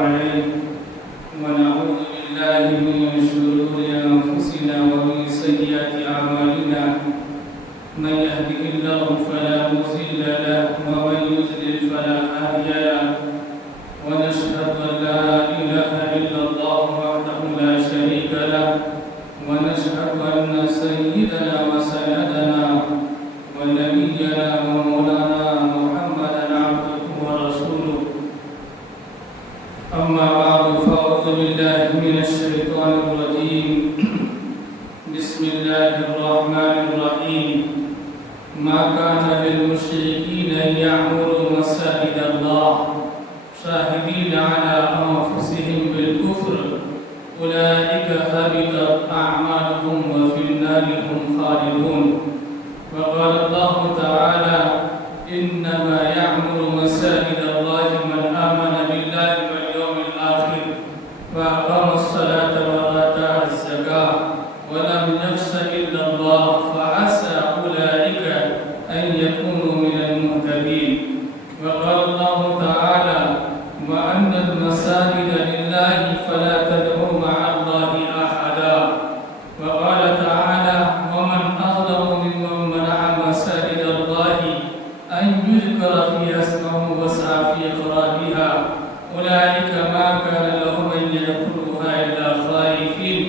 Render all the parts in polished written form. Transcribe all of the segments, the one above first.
عليه ونعوذ بالله من شرور أنفسنا ومن سيئات أعمالنا من يهده الله فلا مضل له ومن يضلل فلا هادي له ونشهد أن لا إله إلا الله وحده لا شريك له ونشهد أن سيدنا وسندنا ونبينا ومولانا محمدا عبده ورسوله أما بعد فأعوذ بالله من الشيطان الرجيم بسم الله الرحمن الرحيم ما كان للمشركين أن يعمروا مساجد الله شاهدين على أنفسهم بالكفر أولئك هبطت أعمالهم وفي النار هم خالدون وقال الله تعالى إنما يعمر مساجد الله من آمن بالله واليوم الآخر وأقام الصلاة وآتى الزكاة ولم يخش إلا الله فعسى أولئك أن يكونوا من المهتدين وقال الله تعالى وأن المساجد لله فلا تدعوا مع الله أحدا وقال تعالى ومن أظلم ممن منع مساجد الله أن يذكر فيها اسمه وسعى في إخراجها أولئك ما كان لهم أن يدخلوها إلا خائفين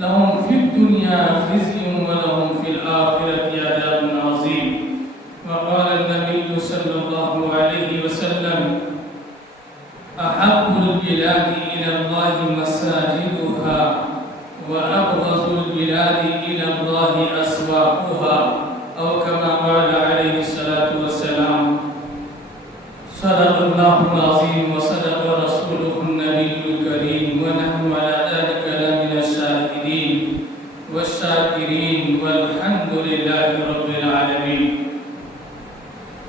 لهم في الدنيا خزي ولهم في الآخرة عذاب عظيم وقال النبي صلى الله عليه وسلم أحب البلاد إلى الله مساجدها وأبغض البلاد إلى الله أسواقها أو كما قال عليه الصلاة والسلام صدق الله العظيم وصدق رسوله النبي الكريم ونحن على ذلك لمن الشاهدين والشاكرين والحمد لله رب العالمين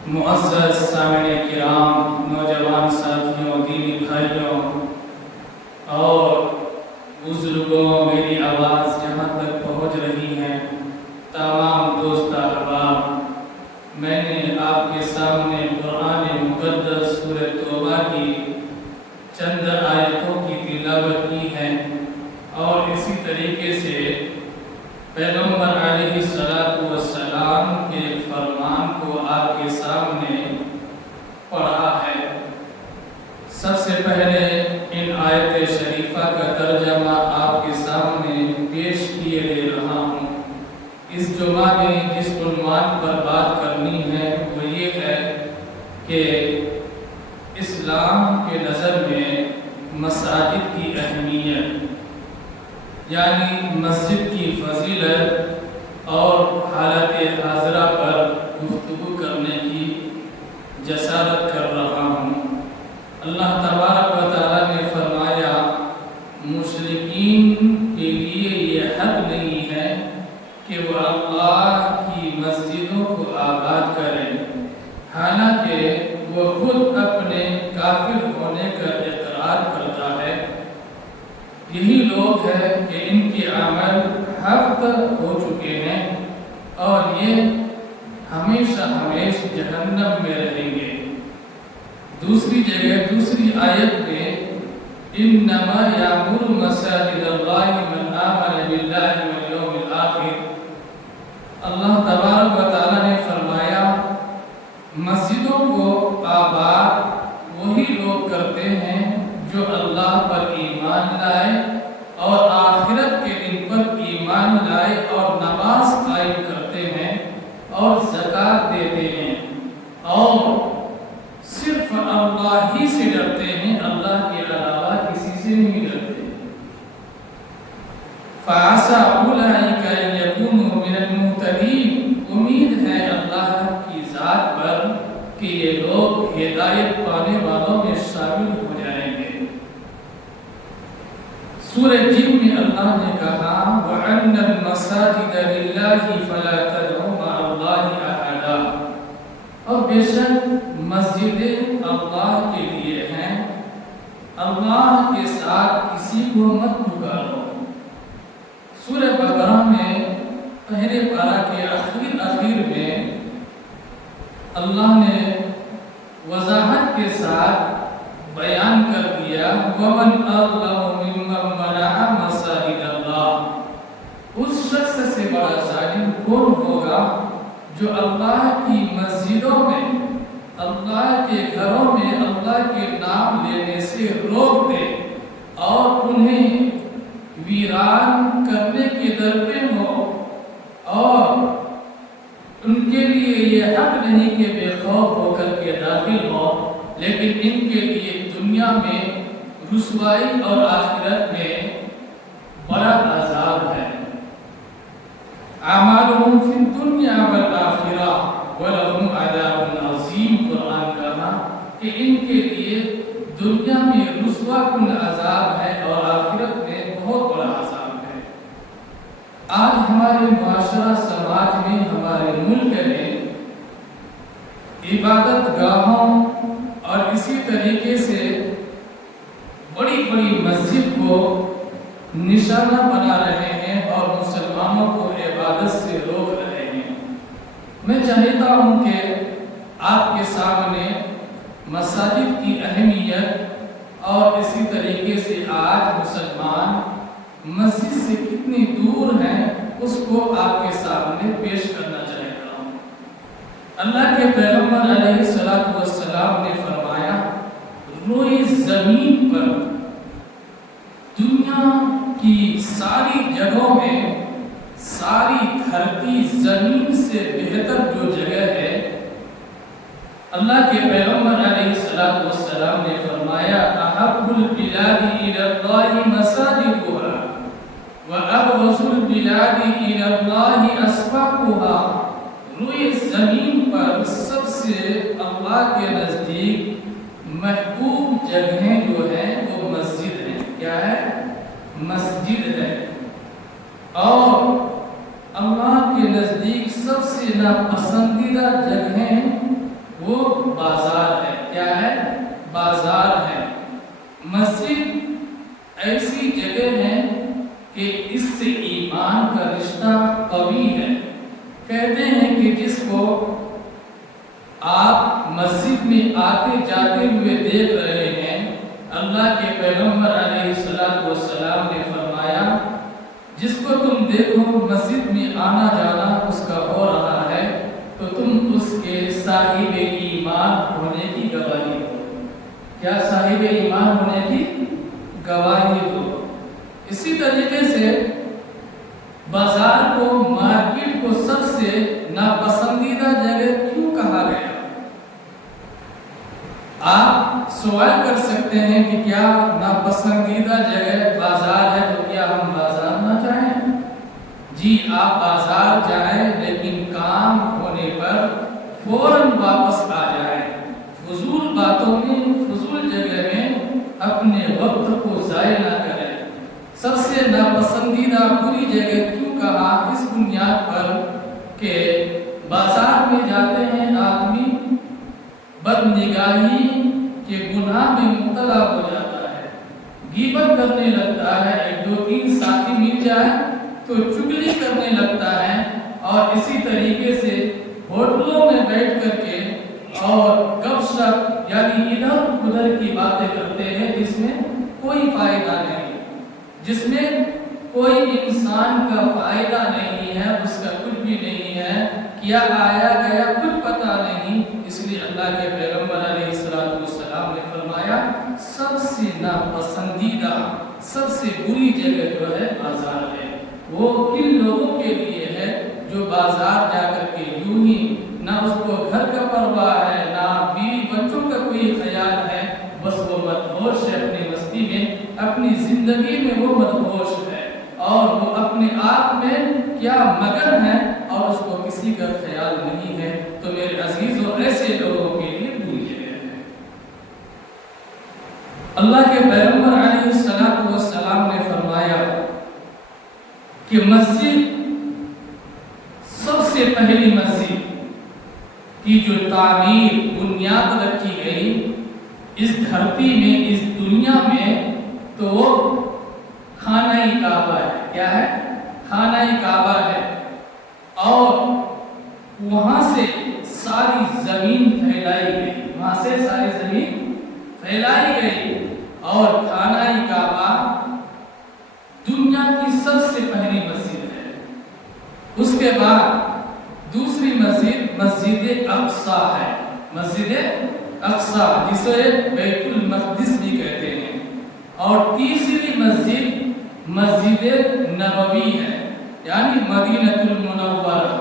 معزز سامعین کرام، نوجوان ساتھیوں، دینی بھائیوں اور بزرگوں، میری آواز جہاں تک پہنچ رہی ہے، تمام دوست احباب، میں نے آپ کے سامنے قرآن مقدس سورہ توبہ کی چند آیتوں کی تلاوت کی ہے اور اسی طریقے سے پیغمبر علیہ السلام کے فرمان کو آپ کے سامنے پڑھا ہے۔ سب سے پہلے ان آیت شریفہ کا ترجمہ آپ کے سامنے پیش کیے دے رہا ہوں۔ اس جمعہ میں جس عنوان پر بات کرنی ہے وہ یہ ہے کہ اسلام کے نظر میں مساجد کی اہمیت، یعنی مسجد کی فضیلت اور حالت حاضرہ پر گفتگو کرنے کی جسارت کر رہا ہوں۔ اللہ تبارک و تعالیٰ نے فرمایا مشرکین کے لیے یہ حق نہیں ہے کہ وہ اللہ کی مسجدوں کو آباد کریں، حالانکہ وہ خود اپنے کافر ہونے کا اقرار کرتا ہے۔ یہی لوگ ہیں کہ ان کے عمل حبط ہو چکے ہیں اور یہ ہمیشہ جہنم میں رہیں گے۔ دوسری جگہ، دوسری آیت میں انما یعمر مساجد اللہ من آمن باللہ والیوم الآخر، اللہ تبارک و تعالیٰ نے فرمایا مسجدوں کو آباد وہی لوگ کرتے ہیں جو اللہ پر ایمان لائے اور آخرت کے دن پر ایمان لائے اور نماز قائم کرتے ہیں اور زکوٰۃ دیتے ہیں اور صرف اللہ ہی سے ڈرتے ہیں، اللہ کے علاوہ کسی سے نہیں ڈرتے۔ فَعَسَىٰ أُولَٰئِكَ أَن يَكُونُوا مِنَ الْمُهْتَدِينَ، امید ہے اللہ کی ذات پر کہ یہ لوگ ہدایت پانے والوں میں شامل ہو جائیں گے۔ سورہ جن میں اللہ نے کہا وَأَنَّ الْمَسَاجِدَ لِلَّهِ فَلَا تَدْعُوا مَعَ اللَّهِ أَحَدًا، اور بے شک مسجدیں اللہ کے لیے ہیں، اللہ کے ساتھ کسی کو مت پکارو۔ سورہ بقرہ میں پہلے پارہ کے اخیر میں اللہ نے وضاحت کے ساتھ بیان کر دیا دیا وَمَنْ أَظْلَمُ مِمَّنْ مَنَعَ مَسَاجِدَ اللَّهِ، اس شخص سے بڑا ظالم کون ہوگا جو اللہ کی مسجدوں میں، اللہ کے گھروں میں اللہ کے نام لینے سے روک دے اور انہیں ویران کرنے کے در پہ ہو، اور ان کے لیے یہ حق نہیں کہ بے خوف ہو کر کے داخل ہو، لیکن ان کے لیے دنیا میں رسوائی اور آخرت میں بڑا عذاب ہے۔ اعمالهم فی الدنیا والآخرہ ولہم عذاب عظیم، قرآن کہا کہ ان کے لیے دنیا میں رسوا کن عذاب ہے اور آخرت میں بہت بڑا عذاب ہے۔ آج ہمارے معاشرہ سماج میں، ہمارے ملک میں عبادت گاہوں اور اسی طریقے سے بڑی بڑی مسجد کو نشانہ بنا رہے ہیں اور مسلمانوں کو عبادت سے روک رہے ہیں۔ میں چاہتا ہوں کہ آپ کے سامنے مساجد کی اہمیت اور اسی طریقے سے آج مسلمان مسجد سے کتنی دور ہیں اس کو آپ کے سامنے پیش کرنا چاہتا ہوں۔ اللہ کے پیغمبر علیہ السلام نے فرمایا، روئے زمین پر دنیا کی ساری جگہوں میں، ساری دھرتی زمین سے بہتر جو جگہ ہے، اللہ کے پیغمبر علیہ السلام نے فرمایا، احب البلاد الی اللہ مساجدها وابغض البلاد الی اللہ اسواقها، روئے زمین پر سب سے اللہ کے نزدیک محبوب جگہیں جو ہیں وہ مسجد ہیں۔ کیا ہے؟ مسجد ہے۔ اور اللہ کے نزدیک سب سے ناپسندیدہ جگہیں وہ بازار ہے۔ کیا ہے؟ بازار ہے۔ مسجد ایسی جگہ ہے کہ اس سے ایمان کا رشتہ قوی ہے۔ کہتے ہیں کہ جس کو آپ مسجد میں آتے جاتے ہوئے دیکھ رہے ہیں، اللہ کے پیغمبر علیہ السلام نے فرمایا، جس کو تم دیکھو مسجد میں آنا جانا اس کا ہو رہا ہے تو تم اس کے صاحب ایمان ہونے کی گواہی دو۔ کیا؟ صاحب ایمان ہونے کی گواہی دو۔ اسی طریقے سے بازار کو، مارکیٹ کو سب سے ناپسندیدہ جگہ کیوں کہا گیا؟ آپ سوال کر سکتے ہیں کہ کیا ناپسندیدہ جگہ بازار ہے تو کیا ہم بازار نہ جائیں؟ جی، آپ بازار جائیں لیکن کام ہونے پر فوراً واپس آ جائیں۔ فضول باتوں میں، فضول جگہ میں اپنے وقت کو ضائع نہ کریں۔ سب سے ناپسندیدہ بری جگہ کیوں کہا؟ اس بنیاد پر کہ بازار میں جاتے ہیں آدمی، بد نگاہی کے گناہ میں مبتلا ہو جاتا ہے، غیبت کرنے لگتا ہے، ایک دو تین ساتھی مل جائے تو چگلی کرنے لگتا ہے، اور اسی طریقے سے ہوٹلوں میں بیٹھ کر کے اور گپ شپ یعنی ادھر ادھر کی باتیں کرتے ہیں جس میں کوئی فائدہ نہیں، جس میں کوئی انسان کا فائدہ نہیں ہے، اس کا کچھ بھی نہیں ہے، کیا آیا گیا کچھ پتہ نہیں۔ اس لیے اللہ کے پیغمبر علیہ السلام نے فرمایا، سب سے ناپسندیدہ، سب سے بری جگہ جو ہے بازار ہے۔ وہ کن لوگوں کے لیے ہے جو بازار جا کر کے یوں ہی نہ اس کو گھر کا پرواہ ہے، نہ بیوی بچوں کا کوئی خیال ہے، بس وہ مدہوش ہے اپنی مستی میں، اپنی زندگی میں وہ مدہوش ہے، اور وہ اپنے آپ میں کیا مگن ہے اور اس کو کسی کا خیال نہیں ہے۔ تو میرے عزیزوں، ایسے لوگوں کے لیے بری جگہ ہے۔ اللہ کے پیغمبر علیہ السلام نے فرمایا کہ مسجد، سب سے پہلی مسجد کی جو تعمیر بنیاد رکھی گئی اس دھرتی میں، اس دنیا میں، تو وہ خانہ کعبہ ہے۔ کیا ہے؟ خانہ کعبہ ہے، اور وہاں سے ساری زمین پھیلائی گئی، وہاں سے ساری زمین پھیلائی گئی، اور خانہ کعبہ دنیا کی سب سے پہلی مسجد ہے۔ اس کے بعد دوسری مسجد مسجد اقصی ہے، مسجد اقصی جسے بیت المقدس بھی کہتے ہیں، اور تیسری مسجد مسجد نبوی ہے یعنی مدینہ المنورہ۔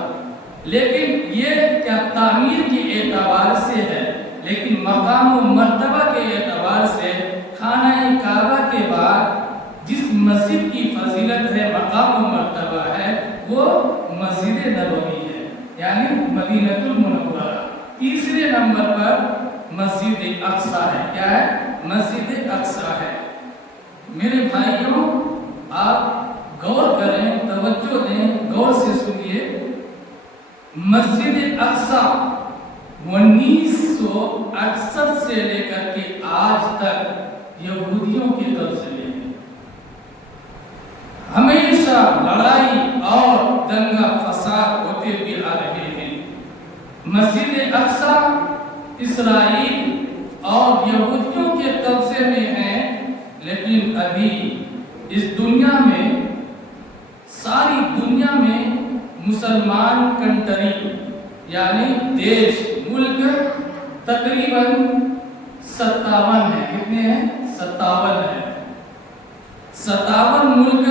لیکن یہ کیا تعمیر کی اعتبار سے ہے، لیکن مقام و مرتبہ کے اعتبار سے خانہ کعبہ کے بعد جس مسجد کی فضیلت ہے، مقام و مرتبہ ہے، وہ مسجد نبوی ہے یعنی مدینہ المنورہ۔ تیسرے نمبر پر مسجد اقصی ہے۔ کیا ہے؟ مسجد اقصی ہے۔ میرے بھائیوں، آپ غور کریں، توجہ دیں، غور سے سنیے۔ مسجد اقصی 1968 سے لے کر کے آج تک یہودیوں کے قبضے میں ہمیشہ لڑائی اور دنگا فساد ہوتے بھی آ رہے ہیں۔ مسجد اقصی اسرائیل اور یہودیوں کے قبضے میں ہے، لیکن ابھی اس دنیا میں، ساری دنیا میں مسلمان کنٹری یعنی دیش، ملک تقریباً 57 ہے۔ کتنے ہیں؟ 57 ہے۔ 57 ملک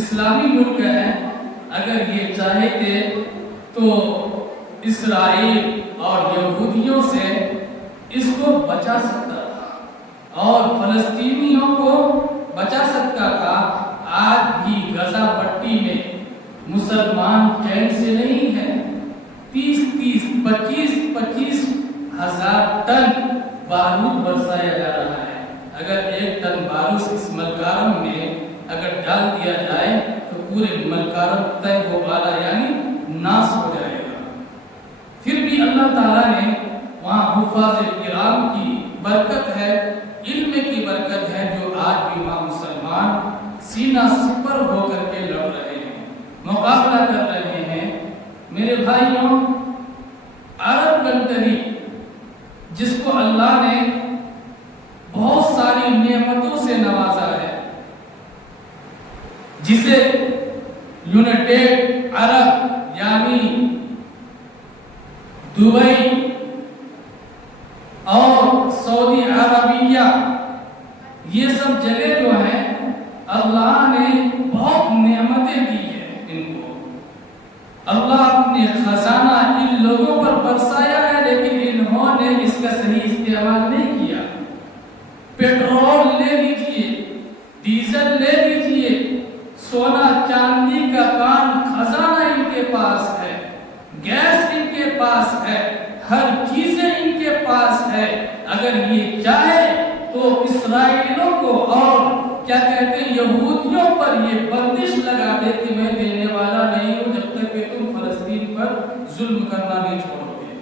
اسلامی ملک ہیں۔ اگر یہ چاہے تھے تو اسرائیل اور یہودیوں سے اس کو بچا سکتا تھا اور فلسطینیوں کو بچا سکتا تھا۔ آج بھی غزہ پٹی میں مسلمان چین سے نہیں ہے۔ 25 ہزار ٹن بارود برسایا جا رہا ہے۔ اگر ایک ٹن بارود اس ملکارم میں اگر ڈال دیا جائے تو پورے ملکارم طے ہو والا یعنی ناس ہو جائے گا۔ پھر بھی اللہ تعالیٰ نے وہاں حفاظ کرام کی برکت ہے، علم کی برکت ہے، جو آج بھی وہاں مسلمان سینہ سپر ہو کر کے لڑ رہے ہیں، مقابلہ کر رہے ہیں۔ میرے بھائیوں، عرب کنٹری جس کو اللہ نے بہت ساری نعمتوں سے نوازا ہے، جسے یونائٹڈ عرب یعنی دبئی اور سعودی عربیہ، یہ سب جگہ جو ہیں اللہ نے بہت نعمتیں دی ہیں ان کو۔ اللہ اپنے خزانہ ان لوگوں پر برسایا ہے، لیکن انہوں نے اس کا صحیح استعمال نہیں کیا۔ پیٹرول لے لیجئے، ڈیزل لے لیجئے، سونا چاندی کا کان خزانہ ان کے پاس ہے، گیس ان کے پاس ہے، ہر چیزیں ان کے پاس ہے۔ اگر یہ چاہے تو اسرائیلیوں کو اور کیا کہتے ہیں یہودیوں پر یہ بندش لگا دے کہ میں دینے والا نہیں ہوں جب تک کہ تم فلسطین پر ظلم کرنا نہیں چھوڑو گے،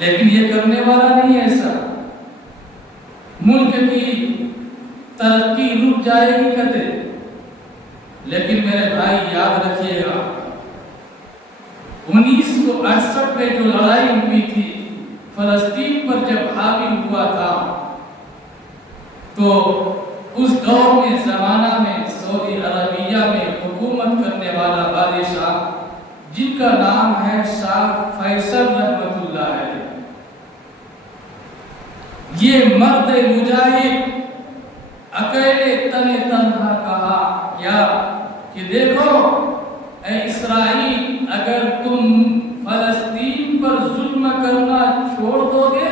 لیکن یہ کرنے والا نہیں ہے۔ ایسا ملک کی ترقی رک جائے گی کہتے، لیکن میرے بھائی یاد رکھیے گا 1968 میں جو لڑائی ہوئی تھی فلسطین پر، جب حاوی ہوا تھا، تو اس دور میں زمانہ میں سعودی عربیہ میں حکومت کرنے والا بادشاہ جن کا نام ہے شاہ فیصل رحمت اللہ علیہ، یہ مرد مجاہد اکیلے تنے تنہا کہا کیا کہ دیکھو اے اسرائیل، اگر تم فلسطین پر ظلم کرنا چھوڑ دو گے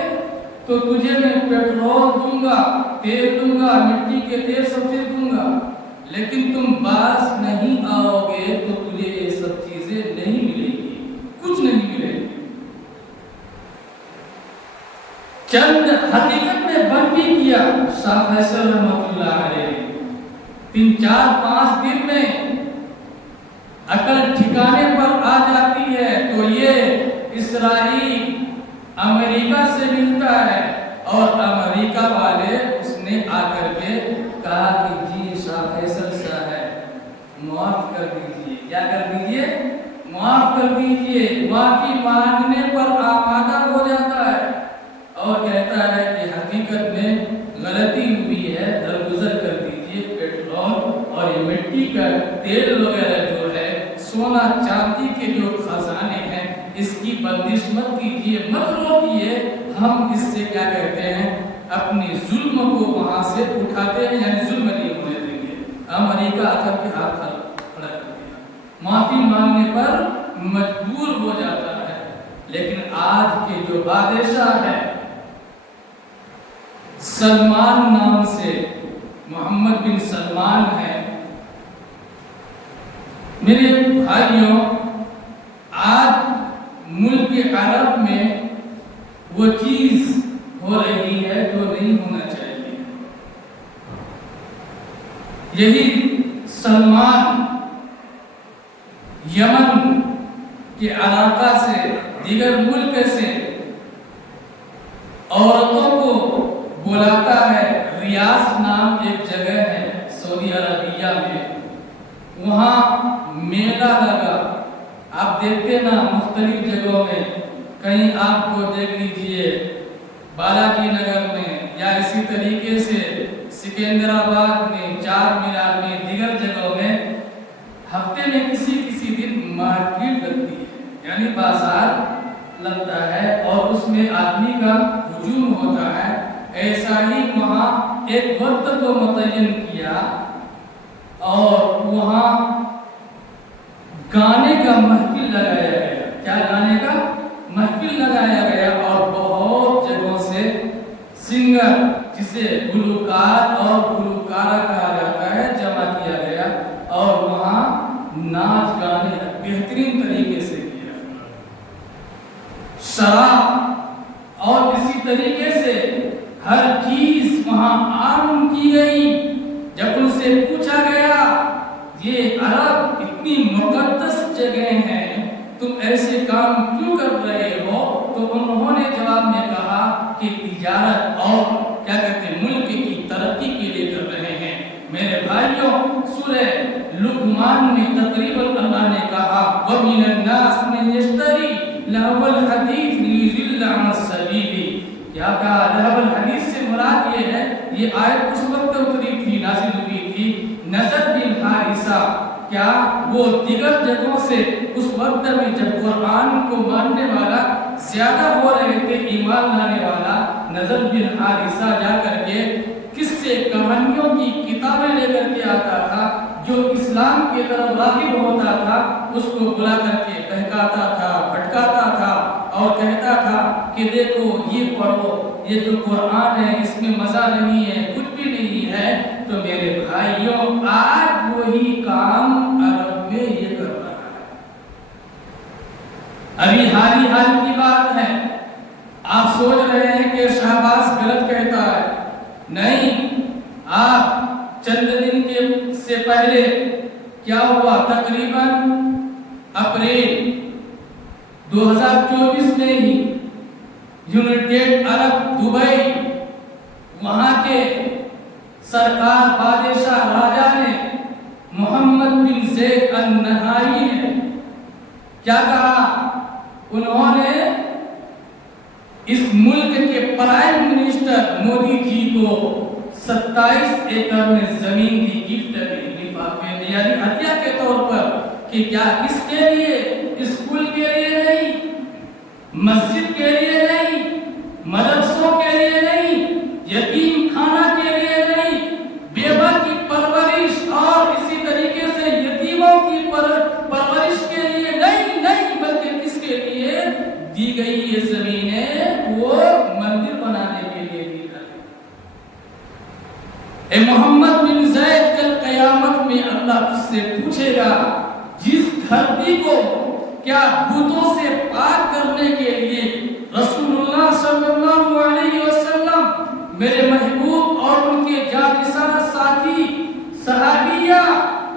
تو تجھے میں پیٹرول دوں گا، تیل دوں گا، مٹی کے تیل سب چیز دوں گا، لیکن تم باز نہیں آؤ گے تو تجھے یہ سب چیزیں نہیں ملے گی، کچھ نہیں ملے گی۔ چند حقیقت میں بن بھی کیا شاہ فیصل رحمت اللہ علیہ، 3-4-5 دن میں عقل ٹھکانے پر آ جاتی ہے تو یہ اسرائیل امریکہ سے ملتا ہے، اور امریکہ والے اس نے آ کر کے کہا کہ جی شاہ فیصل صاحب معاف کر دیجئے، کیا کر دیجئے؟ معاف کر دیجئے۔ معافی مانگنے پر آمادہ ہو جاتا ہے اور کہتا ہے کہ حقیقت میں کر تیل وغیرہ جو ہے، سونا چاندی کے جو خزانے ہیں، اس کی بندش مت کیجیے، مت روکیے۔ ہم اس سے کیا کہتے ہیں، اپنے ظلم کو وہاں سے اٹھاتے ہیں، یعنی ظلم نہیں ہونے دیں گے۔ امریکہ آ کر کے ہاتھ کھڑا کر دیا، معافی مانگنے پر مجبور ہو جاتا ہے۔ لیکن آج کے جو بادشاہ ہے سلمان نام سے، محمد بن سلمان ہے، میرے بھائیوں، آج ملک عرب میں وہ چیز ہو رہی ہے جو نہیں ہونا چاہیے۔ یہی سلمان یمن کے علاقہ سے، دیگر ملک سے عورتوں کو بلاتا ہے۔ ریاض نام ایک جگہ ہے سعودی عربیہ میں، وہاں میلہ لگا۔ آپ دیکھتے نا مختلف جگہوں میں، کہیں آپ کو دیکھ لیجئے بالاجی نگر میں، یا اسی طریقے سے سکندرآباد میں، چار مینار میں، دیگر جگہوں میں ہفتے میں کسی دن مارکیٹ لگتی ہے، یعنی بازار لگتا ہے اور اس میں آدمی کا ہجوم ہوتا ہے۔ ایسا ہی وہاں ایک وقت کو متعین کیا اور وہاں گانے کا محفل لگایا گیا۔ کیا گانے کا محفل لگایا گیا، اور بہت جگہوں سے سنگر، جسے گلوکار اور گلوکارہ کہا جاتا ہے، جمع کیا گیا اور وہاں ناچ گانے بہترین طریقے سے کیا۔ شراب اور اسی طریقے سے ہر چیز وہاں عام کی گئی۔ جب ان سے پوچھا گیا یہ عرب اتنی مقدس جگہ ہیں، تم ایسے کام کیوں کر رہے ہو، تو انہوں نے جواب میں کہا کہ تجارت اور کیا کہتے ہیں ملک کی ترقی کے لیے کر رہے ہیں۔ میرے بھائیوں، سورہ لقمان میں تقریباً اللہ نے کہا وَمِنَ النَّاسِ مَن يَشْتَرِي لَهْوَ الْحَدِيثِ لِيُضِلَّ عَن سَبِيلِ۔ کیا کہا؟ لہو الحدیث سے مراد یہ ہے، یہ آیت اس وقت اتری تھی، نازل ہوئی تھی، نضر بن حارثہ، کیا وہ دیگر جگہوں سے اس وقت میں جب قرآن کو ماننے والا زیادہ ہو رہے تھے، ایمان لانے والا، نضر بن حارثہ جا کر کے قصے کہانیوں کی کتابیں لے کر کے آتا تھا، جو اسلام کی طرف راغب ہوتا تھا اس کو بلا کر کے بہکاتا تھا، بھٹکاتا تھا اور کہتا تھا کہ دیکھو یہ پڑھو، یہ جو قرآن ہے اس میں مزہ نہیں ہے، کچھ بھی نہیں ہے۔ تو میرے بھائیوں، آج وہی کام عرب میں یہ کر رہا ہے۔ ابھی حال کی بات ہے، آپ سوچ رہے ہیں کہ شہباز غلط کہتا ہے، نہیں، آپ چند دن سے پہلے کیا ہوا، تقریباً اپریل 2024 میں ہی یونائٹڈ عرب دبئی، وہاں کے سرکار بادشاہ راجہ نے محمد بن زید النہائی نے کیا کہا، انہوں نے اس ملک کے پرائم منسٹر مودی جی کو 27 ایکڑ میں زمین دی، گفٹ دی، لفافے دی، یعنی ہدیہ کے طور پر، کہ کیا کس کے لیے، اسکول کے لیے نہیں، مسجد کے لیے نہیں، مدرسوں کے لیے نہیں، یتیم خانہ کے لیے نہیں، بیوہ کی پرورش اور اسی طریقے سے یتیموں کی پرورش کے لیے نہیں، بلکہ کس کے لیے دی گئی یہ زمینیں، وہ مندر بنانے کے لیے دی گئی۔ اے محمد بن زید، کل قیامت میں اللہ سے پوچھے گا، جس دھرتی کو کیا بتوں سے پاک کرنے کے لیے رسول اللہ صلی اللہ علیہ وسلم، میرے محبوب اور ان کے جانشین ساتھی صحابیہ،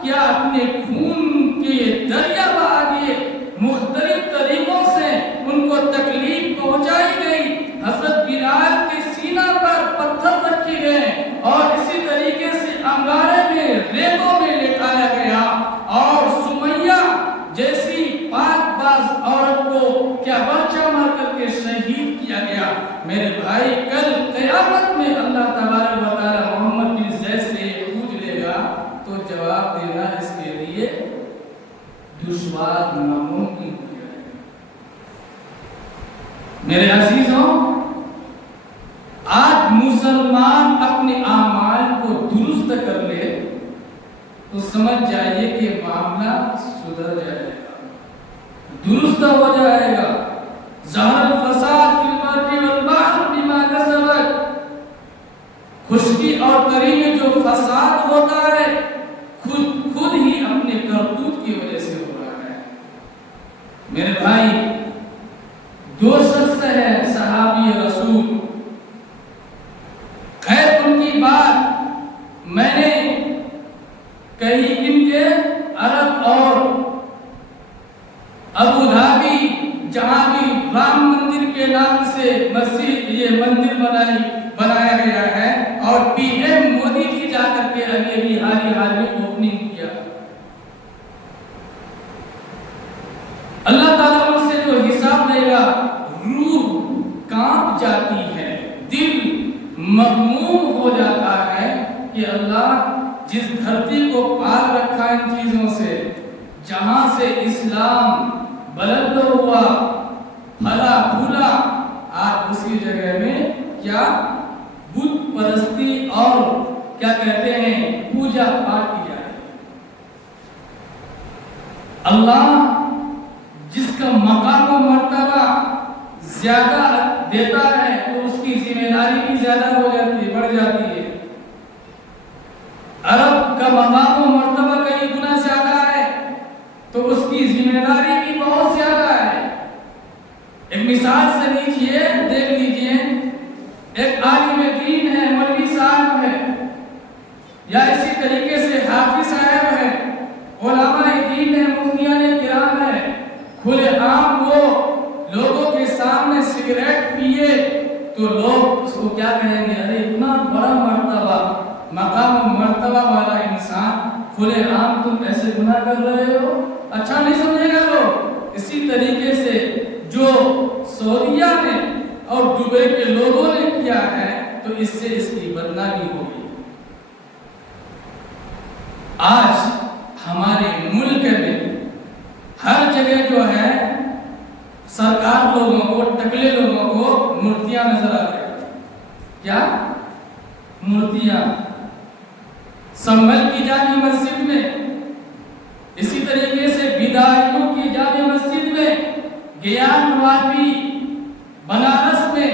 کیا اپنے خون کے دریا بہا دیے، مختلف طریقوں سے ان کو تکلیف پہنچائی گئی، حضرت بلال کے سینہ پر پتھر رکھے گئے اور اسی طریقے سے انگارے میں، ریتوں میں لٹایا گیا، اور سمیہ جیسی پاک باز عورت کو کیا برچا مار کر کے شہید کیا گیا۔ میرے بھائی، کل قیامت میں اللہ تبارک و تعالی محمد بن زید سے پوچھ لے گا تو جواب دینا ہے میرے عزیزوں، آج مسلمان اپنے اعمال کو درست کر لے تو سمجھ جائیے کہ معاملہ سدھر جائے گا، درست ہو جائے گا۔ ظہر الفساد فی البر والبحر بما کسبت، خشکی اور تری میں جو فساد ہوتا ہے خود ہی اپنے کرتوت کی وجہ سے ہو رہا ہے۔ میرے بھائی، دو شخص ہیں صحابی رسول، خیر ان کی بات میں نے کہیں ان کے عرب اور ابو دھابی جہاں بھی رام مندر کے نام سے مسجد یہ مندر بنایا گیا ہے اور پی ایم مودی جی جا کر کے ابھی حال میں اوپننگ کیا۔ اللہ تعالیٰ ان سے جو حساب لے گا، روح کانپ جاتی ہے، دل مغموم ہو جاتا ہے کہ اللہ جس دھرتی کو پاک رکھا ان چیزوں سے، جہاں سے اسلام بلند ہوا پھلا پھولا، آج اسی جگہ میں کیا بت پرستی اور کیا کہتے ہیں پوجا پاٹ کی جائے۔ اللہ جس کا مقام و مرتبہ زیادہ دیتا ہے تو اس کی ذمہ داری بھی زیادہ ہو جاتی ہے، بڑھ جاتی ہے۔ عرب کا مقام و مرتبہ کئی گنا زیادہ ہے تو اس کی ذمہ داری بھی بہت زیادہ ہے۔ ایک مثال سے لیجئے، دیکھ لیجئے، ایک عالم دین ہے، مولوی صاحب ہے، یا اسی طریقے سے حافظ صاحب ہے، علماء دین ہے، مفتیان کرام ہے، کھلے عام وہ لوگوں کے سامنے سگریٹ پیے تو لوگ اس کو کیا کہیں گے؟ ارے اتنا بڑا مرتبہ، مقام و مرتبہ والا انسان کھلے عام تم ایسے گناہ کر رہے ہو، اچھا نہیں سمجھے گا لوگ۔ اسی طریقے سے جو سعودیہ نے اور دبئی کے لوگوں نے کیا ہے تو اس سے اس کی بدنامی ہوگی۔ آج ہمارے ملک میں ہر جگہ جو ہے سرکار لوگوں کو، ٹکلے لوگوں کو مورتیاں نظر آ رہی ہیں۔ کیا مورتیاں؟ سنبھل کی جامع مسجد میں، اسی طریقے سے بدایوں کی جامع مسجد میں، گیان وادی بنارس میں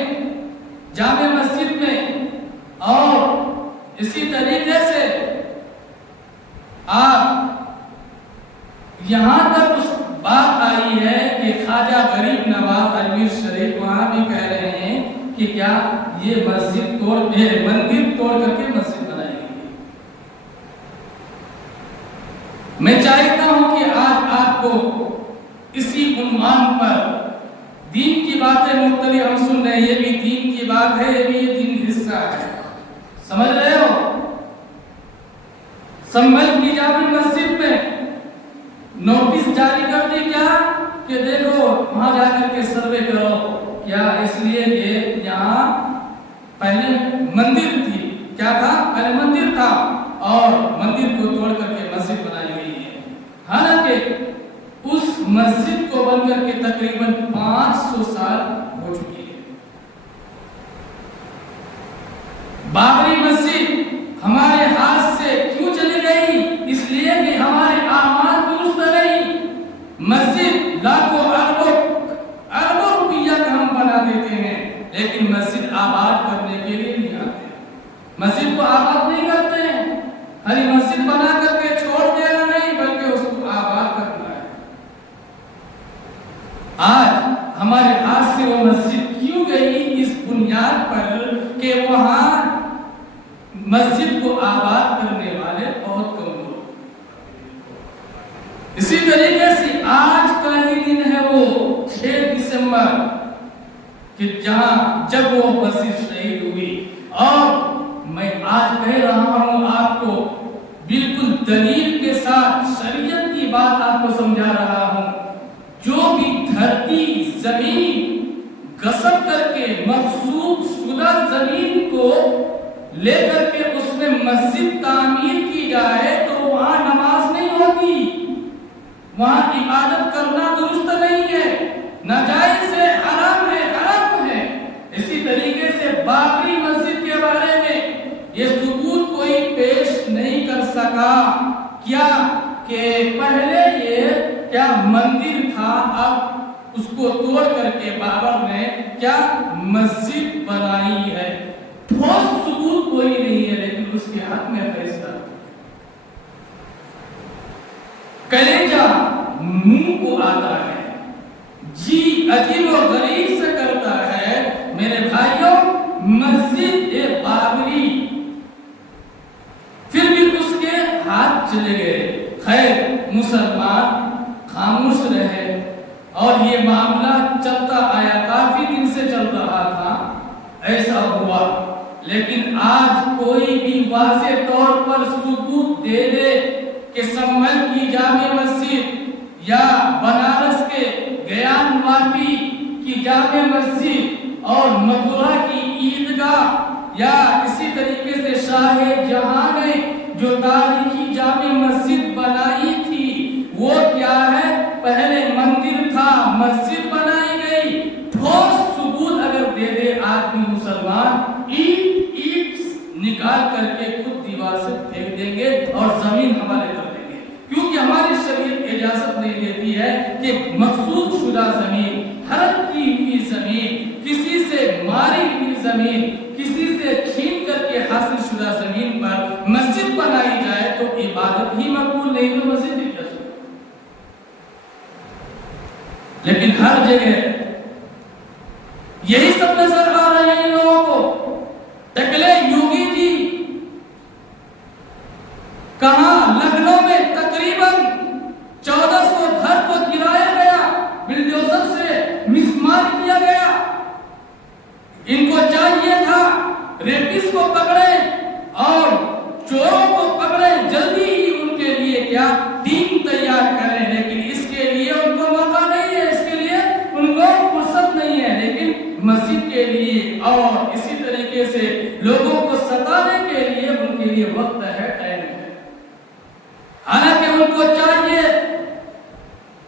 جامع مسجد میں، اور اسی طریقے سے آپ یہاں تک اس بات آئی ہے کہ خواجہ غریب نواز اجمیر شریف وہاں بھی کہہ رہے ہیں کہ کیا یہ مسجد مندر توڑ کر کے مسجد بنائی گئی۔ میں چاہتا ہوں کہ آج آپ کو اسی عنوان پر دین کی باتیں مختلف ہم سن رہے ہیں، یہ بھی دین کی بات ہے، یہ بھی دین حصہ ہے، سمجھ رہے ہو؟ سنبھل کی جامع مسجد میں نوٹس جاری کر دی کیا کہ دیکھو وہاں جا کر کے سروے کرو، کیا اس لیے کہ یہاں پہلے مندر تھی، کیا تھا؟ پہلے مندر تھا اور مندر کو توڑ کر کے مسجد بنائی گئی ہے۔ حالانکہ اس مسجد کو بن کر کے تقریباً 500 سال ہو چکی ہے۔ بابری مسجد ہمارے ہاتھ سے کیوں چلی گئی؟ اس لیے کہ ہمارے اعمال درست نہیں۔ مسجد لاکھوں اربوں روپیہ کا ہم بنا دیتے ہیں، لیکن مسجد آباد کرنے کے لیے نہیں آتے۔ مسجد کو آباد نہیں کرتے ہیں، خالی مسجد بنا کر کے چھوڑ دینا نہیں بلکہ اس کو آباد کرنا ہے۔ آج ہمارے ہاتھ سے وہ مسجد کیوں گئی؟ اس بنیاد پر کہ وہاں مسجد کو آباد کرنے والے بہت کم لوگ۔ اسی طریقے سے آج کا ہی دن ہے وہ 6 دسمبر کہ جب وہ مسجد شہید ہوئی، اور میں آج کہہ رہا ہوں آپ کو بالکل دلیل کے ساتھ شریعت کی بات آپ کو سمجھا رہا ہوں۔ جو بھی دھرتی زمین غصب کر کے مغصوب شدہ زمین کو لے کر کے اس میں مسجد تعمیر کی جائے تو وہاں نماز نہیں ہوتی، وہاں عبادت کرنا درست نہیں ہے، ناجائز ہے، حرام ہے، حرام کہا کیا کہ پہلے یہ کیا مندر تھا، اب اس کو توڑ کر کے بابر نے کیا مسجد بنائی ہے۔ ٹھوس ثبوت کوئی نہیں ہے لیکن اس کے حق میں فیصلہ کلیجہ منہ کو آتا ہے، جی عجیب و غریب سے کرتا ہے۔ میرے بھائیوں، مسجد بابری پھر بھی اس کے ہاتھ چلے گئے۔ خیر، مسلمان خاموش رہے اور یہ معاملہ چلتا آیا، کافی دن سے چل رہا تھا، ایسا ہوا۔ لیکن آج کوئی بھی واضح طور پر ثبوت دے دے کہ سنبھل کی جامع مسجد یا بنارس کے گیان واپی کی جامع مسجد اور متھرا کی عیدگاہ یا اسی طریقے سے شاہ جہاں نے جو تاریخی جامع مسجد بنائی تھی وہ کیا ہے، پہلے مندر تھا مسجد بنائی گئی۔ ٹھوس ثبوت اگر دے دے آدمی مسلمان، اینٹ نکال کر کے خود دیوار سے پھینک دیں گے اور زمین حوالے کر دیں گے، کیونکہ ہماری شریعت اجازت نہیں دیتی ہے کہ مقصود شدہ زمین، ہڑپ کی ہوئی زمین، کسی سے ماری ہوئی زمین، کسی سے چھین کر کے حاصل شدہ زمین پر مسجد بنائی جائے تو عبادت ہی مقبول نہیں تو مسجد ہی کیسے؟ لیکن ہر جگہ یہی سب نظر آ رہے ہیں ان لوگوں کو۔ ٹکلے یوگی جی کہاں؟ لکھنؤ میں تقریباً 1400 گھر کو گرایا گیا، بلڈوزر سے مسمار کیا گیا۔ ان کو چاہیے تھا ریپس کو پکڑے اور چوروں کو پکڑے، جلدی ہی ان کے لیے کیا ٹیم تیار کریں، لیکن اس کے لیے ان کو موقع نہیں ہے، اس کے لیے ان کو فرصت نہیں ہے۔ لیکن مسجد کے لیے اور اسی طریقے سے لوگوں کو ستانے کے لیے ان کے لیے وقت ہے، ٹائم ہے۔ حالانکہ ان کو چاہیے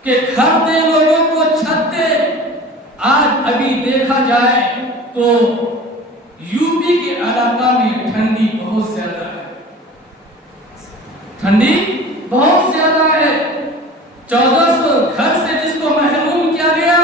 کہ گھر دے، لوگوں کو چھت دے۔ آج ابھی دیکھا جائے تو یوپی کے علاقہ میں ٹھنڈی بہت زیادہ ہے، ٹھنڈی بہت زیادہ ہے۔ 1400 گھر سے جس کو محروم کیا گیا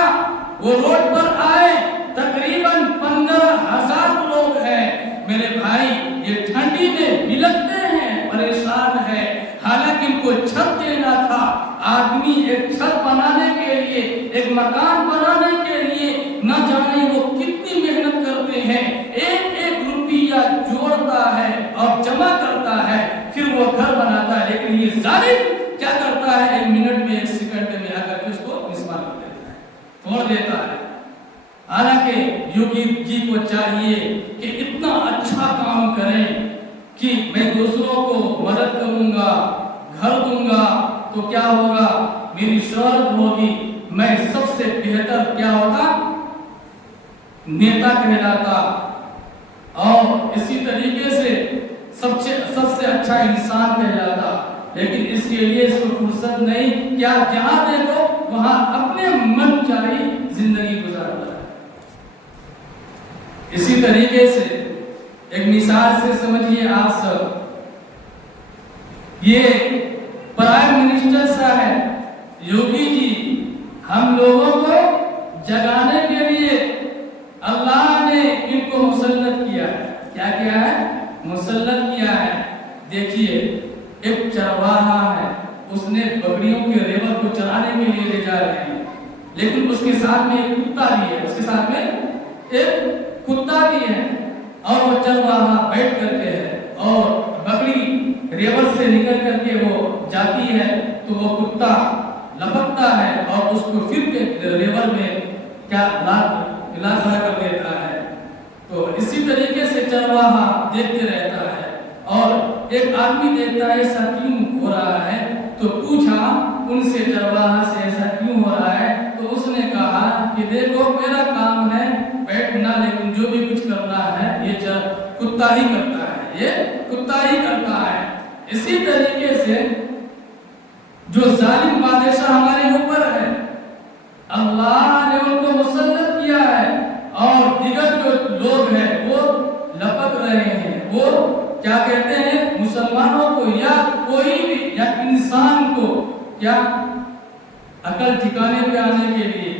وہ روڈ پر آئے، تقریباً 15,000 لوگ ہیں۔ میرے بھائی، یہ ٹھنڈی میں بلکتے ہیں، پریشان ہیں، حالانکہ ان کو چھت دینا تھا۔ آدمی ایک چھت بنانے کے لیے، ایک مکان بنانے کے لیے نہ جانے وہ کتنی محنت کرتے ہیں، ایک ایک روپیہ جوڑتا ہے اور جمع کرتا ہے، پھر وہ گھر بناتا ہے۔ لیکن یہ ظالم کیا کرتا ہے، 1 منٹ میں 1 سیکنڈ میں آ کر کے اس کو مسمار کر دیتا ہے، توڑ دیتا ہے۔ حالانکہ یوگی جی کو چاہیے کہ اتنا اچھا کام کریں کہ میں دوسروں کو مدد کروں گا، گھر دوں گا تو کیا ہوگا، میری شہرت ہوگی، میں سب سے بہتر کیا ہوتا، نیتا کہلاتا، اور اسی طریقے سے سب سے اچھا انسان کہلاتا۔ لیکن اس کے لیے اس کو فرصت نہیں، کیا جہاں دیکھو وہاں اپنے من چاہی زندگی گزارتا ہے۔ اسی طریقے سے ایک مثال سے سمجھیے آپ سب، یہ پرائم منسٹر صاحب یوگی جی ہم لوگوں کو جگانے کے لیے اللہ نے ان کو مسلط کیا ہے۔ کیا کیا ہے؟ مسلط کیا ہے۔ دیکھیے، ایک چرواہا ہے، اس نے بکریوں کے ریوڑ کو چرانے کے لیے لے جا رہے ہیں، لیکن اس کے ساتھ میں ایک کتا بھی ہے، اس کے ساتھ میں ایک کتا بھی ہے، اور وہ چرواہا بیٹھ کر کے ہے، اور بکری ریوڑ سے نکل کر کے وہ جاتی ہے تو وہ کتا لپکتا ہے اور اس کو پھر کے ریوڑ میں کیا علاج کر دیتا ہے۔ تو اسی طریقے سے چرواہا دیکھتے رہتا ہے، اور ایک آدمی دیکھتا ہے ایسا کیوں ہو رہا ہے، تو پوچھا ان سے چرواہا سے ایسا کیوں ہو رہا ہے، تو اس نے کہا کہ دیکھو میرا کام ہے بیٹھنا، لیکن جو بھی کچھ کرنا ہے یہ کتا ہی کرتا ہے، یہ کتا ہی کرتا ہے۔ اسی طریقے سے جو ظالم بادشاہ ہمارے اوپر ہے، اللہ نے ان کو مسلط کیا ہے، اور دیگر جو لوگ ہیں وہ لپک رہے ہیں، وہ کیا کہتے ہیں مسلمانوں کو یا کوئی بھی یا انسان کو کیا عقل ٹھکانے پہ آنے کے لیے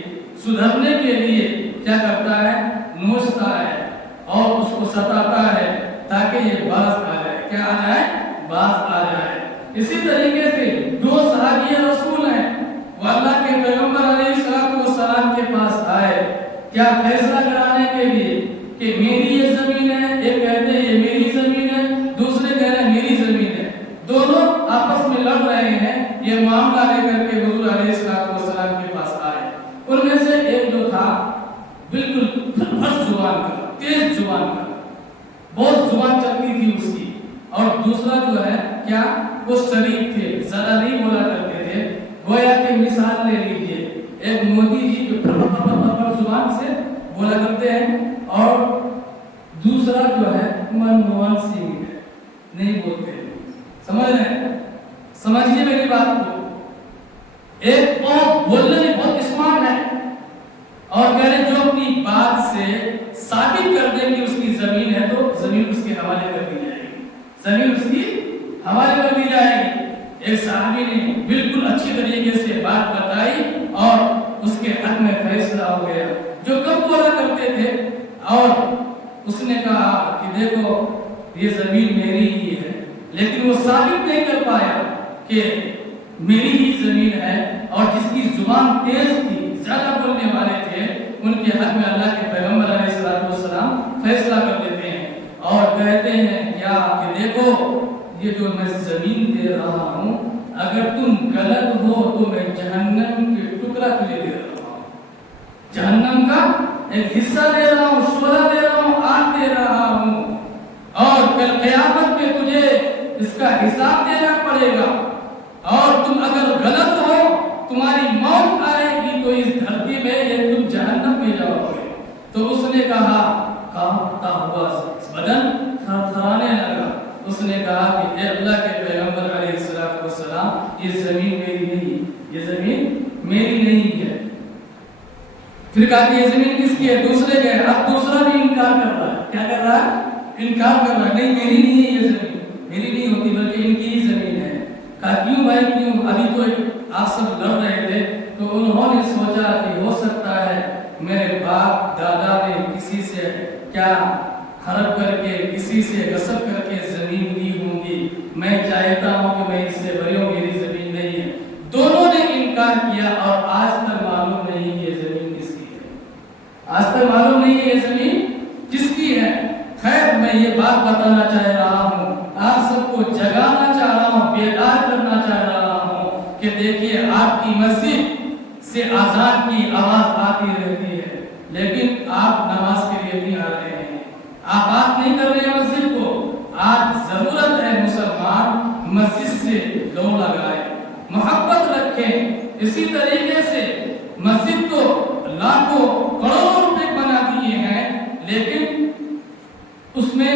سدھرنے کے لیے کیا کرتا ہے نوچتا ہے اور اس کو ستاتا ہے تاکہ یہ باز آ جائے کیا آ جائے باز آ جائے اسی طریقے سے دو صحابی رسول ہیں وہ اللہ کے پیغمبر علیہ السلام کے پاس آئے کیا فیصلہ کرانے کے لیے کہ میری یہ زمین ہے ایک کہتے ہیں یہ میری زمین ہے دوسرے کہہ رہے ہیں میری زمین ہے دونوں آپس میں لڑ رہے ہیں یہ معاملہ لے کر کے حضور علیہ السلام کے پاس آئے ان میں سے ایک جو تھا بالکل پھٹ زبان کا تیز زبان کا بہت زبان چلتی تھی اس کی اور دوسرا جو ہے کیا وہ شریف تھے زیادہ نہیں بولا کرتے تھے گویا کہ مثال لے لیجیے ایک مودی جی جو زبان سے بولا کرتے ہیں اور دوسرا جو ہے منموہن سنگھ ہے نہیں بولتے سمجھ رہے ہیں سمجھیے میری بات کو ایک بہت بولنے میں بہت اسمارٹ ہے اور کہہ رہے جو اپنی بات سے ثابت کر دے کہ اس کی زمین ہے تو زمین اس کے حوالے کر دی جائے گی زمین اس کی حوالے کر دی جائے گی ایک صحابی نے بالکل اچھی طریقے سے بات بتائی اور اس کے حق میں فیصلہ ہو گیا جو کم بولا کرتے تھے اور اس نے کہا کہ دیکھو یہ زمین میری ہی ہے لیکن وہ ثابت نہیں کر پایا کہ میری ہی زمین ہے اور جس کی زبان تیز تھی زیادہ بولنے والے تھے ان کے حق میں اللہ کے پیغمبر علیہ السلام فیصلہ کر دیتے ہیں اور کہتے ہیں کیا کہ دیکھو یہ جو میں زمین دے رہا ہوں اگر تم غلط ہو تو میں جہنم کے ٹکڑا تجھے دے رہا ہوں جہنم کا ایک حصہ دے رہا ہوں شعلہ دے رہا ہوں آگ دے رہا ہوں اور کل قیامت میں تجھے اس کا حساب دینا پڑے گا اور تم اگر غلط ہو تمہاری موت آئے گی تو اس دھرتی میں یہ تم جہنم میں جاؤ گے تو اس نے کہا کانپتا ہوا بدن تھرتھرانے لگا اس نے کہا کہ اے اللہ کے پیغمبر علیہ السلام یہ زمین میری نہیں یہ زمین میری نہیں ہے پھر کہا کہ یہ زمین کس کی ہے دوسرے کے اب دوسرا بھی انکار کر رہا ہے کیا کر رہا ہے انکار کر رہا ہے نہیں میری نہیں ہے یہ زمین میری نہیں ہوتی بلکہ ان کی ہی زمین ہے کہا کیوں بھائی کیوں ابھی تو آپ سب لڑ رہے تھے تو انہوں نے سوچا کہ ہو سکتا ہے میرے باپ دادا نے کسی سے کیا ہڑپ کر کے کسی سے غصب کر کے زمین لی ہوں گی میں چاہتا ہوں کہ میں اس سے بری ہوں میری زمین نہیں ہے دونوں نے انکار کیا اور آج تک معلوم نہیں کہ یہ زمین کس کی ہے آج تک معلوم نہیں ہے یہ زمین کس کی ہے خیر میں یہ بات بتانا چاہ رہا ہوں آپ سب کو جگانا چاہ رہا ہوں بیدار کرنا چاہ رہا ہوں کہ دیکھیے آپ کی مسجد سے آزان کی آواز آتی رہتی ہے لیکن آپ نماز کے لیے نہیں آ رہے ہیں آپ بات نہیں کر رہے ہیں مسجد کو آج ضرورت ہے مسلمان مسجد سے لو لگائے محبت رکھیں اسی طریقے سے مسجد تو لاکھوں کروڑوں روپے بنا دیے ہیں لیکن اس میں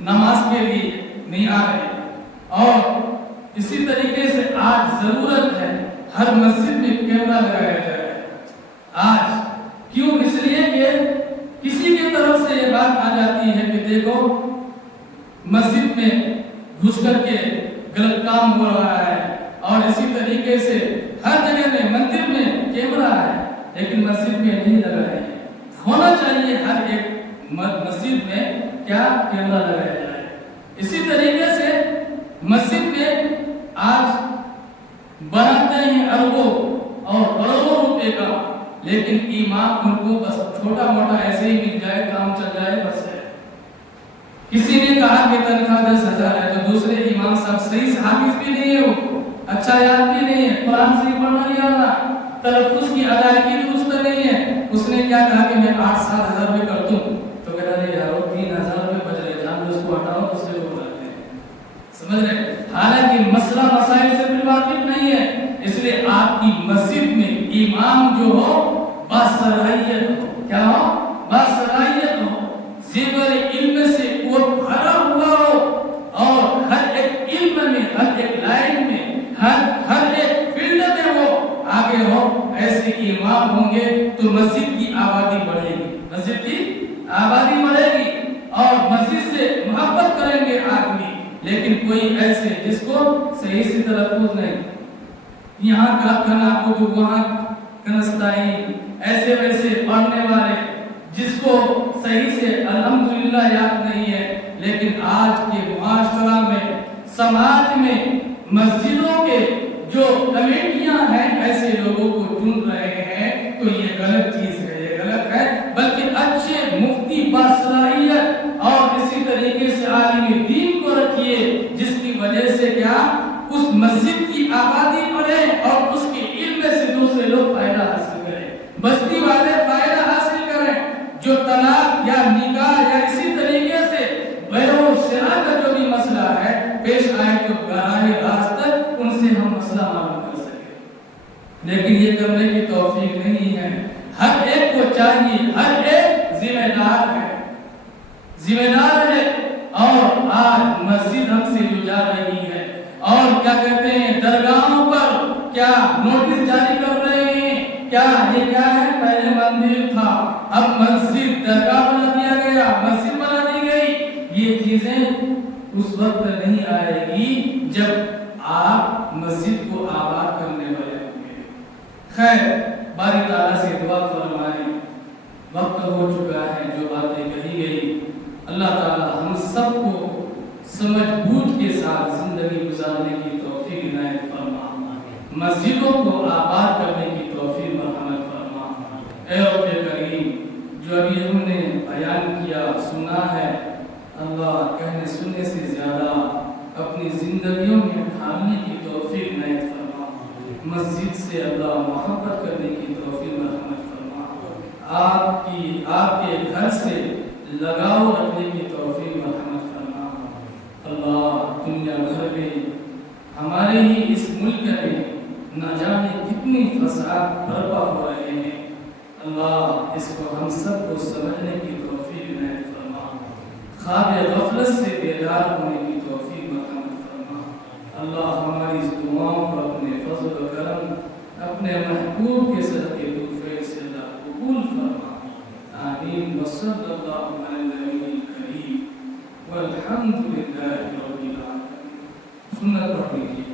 نماز کے لیے نہیں آ رہے اور اسی طریقے سے آج ضرورت ہے ہر مسجد میں کیمرہ لگایا جائے آج کیوں اس لیے کہ کسی کی طرف سے یہ بات آ جاتی ہے کہ دیکھو مسجد میں گھس کر کے غلط کام ہو رہا ہے اور اسی طریقے سے ہر جگہ میں مندر میں کیمرہ ہے لیکن مسجد میں نہیں لگائے ہونا چاہیے ہر ایک مسجد میں کیا کیمرہ لگایا جائے اسی طریقے سے مسجد میں آج بناتے ہیں اربوں اور کروڑوں روپے کا لیکن امام ان کو بس چھوٹا موٹا ایسے ہی مل جائے کام چل جائے بس ہے کسی نے کہا کہ تنخواہ 10,000 ہے تو دوسرے امام صاحب صحیح حافظ بھی نہیں ہے وہ اچھا یاد بھی نہیں ہے قرآن صحیح پڑھنا نہیں آتا تلفظ کی ادائیگی درست نہیں ہے اس نے کیا کہا کہ میں 8-7 ہزار روپے کر دوں تو کہہ رہے یارو 3,000 روپے بچ رہے جان اس کو ہٹاؤ دوسرے کو بتاتے ہیں سمجھ رہے حالانکہ مسئلہ مسائل سے بھی واقف نہیں ہے اس لیے آپ کی مسجد میں امام جو ہو باصلاحیت ہو کیا ہو باصلاحیت ہو زیور علم سے وہ بھرا ہوا ہو اور ہر ایک علم میں ہر ایک لائن میں ہر ایک فیلڈ میں وہ آگے ہو ایسے امام ہوں گے تو مسجد کی آبادی بڑھے گی مسجد کی آبادی بڑھے گی اور مسجد سے محبت کریں گے آدمی لیکن کوئی ایسے جس کو صحیح سے تلفظ نہیں، یہاں کا کنا بدو وہاں کنستائی، ایسے ویسے پڑھنے والے جس کو صحیح سے الحمدللہ یاد نہیں ہے، لیکن آج کے معاشرہ میں، سماج میں، مسجدوں کے جو کمیٹیاں ہیں ایسے لوگوں کو چن رہے ہیں، تو یہ غلط چیز ہے، یہ غلط ہے۔ بلکہ اچھے مفتی باصلاحیت اور اسی طریقے سے عالم دین کو رکھیے، جس کی وجہ سے کیا اس مسجد کی آبادی بڑھے اور اس کے علم سے دوسرے لوگ فائدہ حاصل کریں، بستی والے فائدہ حاصل کریں۔ جو طلاق یا نکاح یا اسی طریقے سے بیع و شراء کا جو بھی مسئلہ ہے پیش آئے تو براہ راست ان سے ہم مسئلہ معلوم کر سکیں، لیکن یہ کرنے کی توفیق نہیں ہے۔ ہر ایک کو چاہیے، ہر ایک ذمہ دار ہے، اور آج مسجد ہم سے جا رہی ہے، اور کیا کہتے ہیں درگاہوں پر کیا نوٹس جاری کر رہے ہیں، کیا یہ کیا ہے، پہلے مندر تھا اب مسجد، درگاہ بنا دیا گیا، مسجد بنا دی گئی۔ یہ چیزیں اس وقت نہیں آئے گی جب آپ مسجد کو آباد کرنے والے ہوں گے۔ خیر، باری تعالیٰ سے دعا فرمائیں، وقت ہو چکا ہے، جو باتیں کہی گئی اللہ تعالیٰ ہم سب کو سمجھ بوجھ کے ساتھ زندگی گزارنے کی توفیق عنایت فرما، مسجدوں کو آباد کرنے کی توفیق مرحمت فرما۔ اے رب کریم، جو ابھی ہم نے بیان کیا سنا ہے، اللہ کہنے سننے سے زیادہ اپنی زندگیوں میں ڈھالنے کی توفیق عنایت فرما، مسجد سے اللہ محبت کرنے کی توفیق مرحمت فرما، آپ کے گھر سے لگاؤ رکھنے کی توفیق مرحمت فرما۔ اللہ دنیا بھر میں ہمارے ہی اس ملک میں نہ جانے کتنی فساد برپا ہو رہے ہیں، اللہ اس کو ہم سب کو سمجھنے کی توفیق عنایت فرما، خواب غفلت سے بیدار ہونے کی توفیق مرحمت فرما۔ اللہ ہماری اس دعاؤں کو اپنے فضل و کرم، اپنے محبوب کے صدقے توفیق سے اللہ قبول فرما، آمین۔ وصلی اللہ علی النبی الکریم والحمد للہ رب العالمین۔ سنت پڑھ لیجیے۔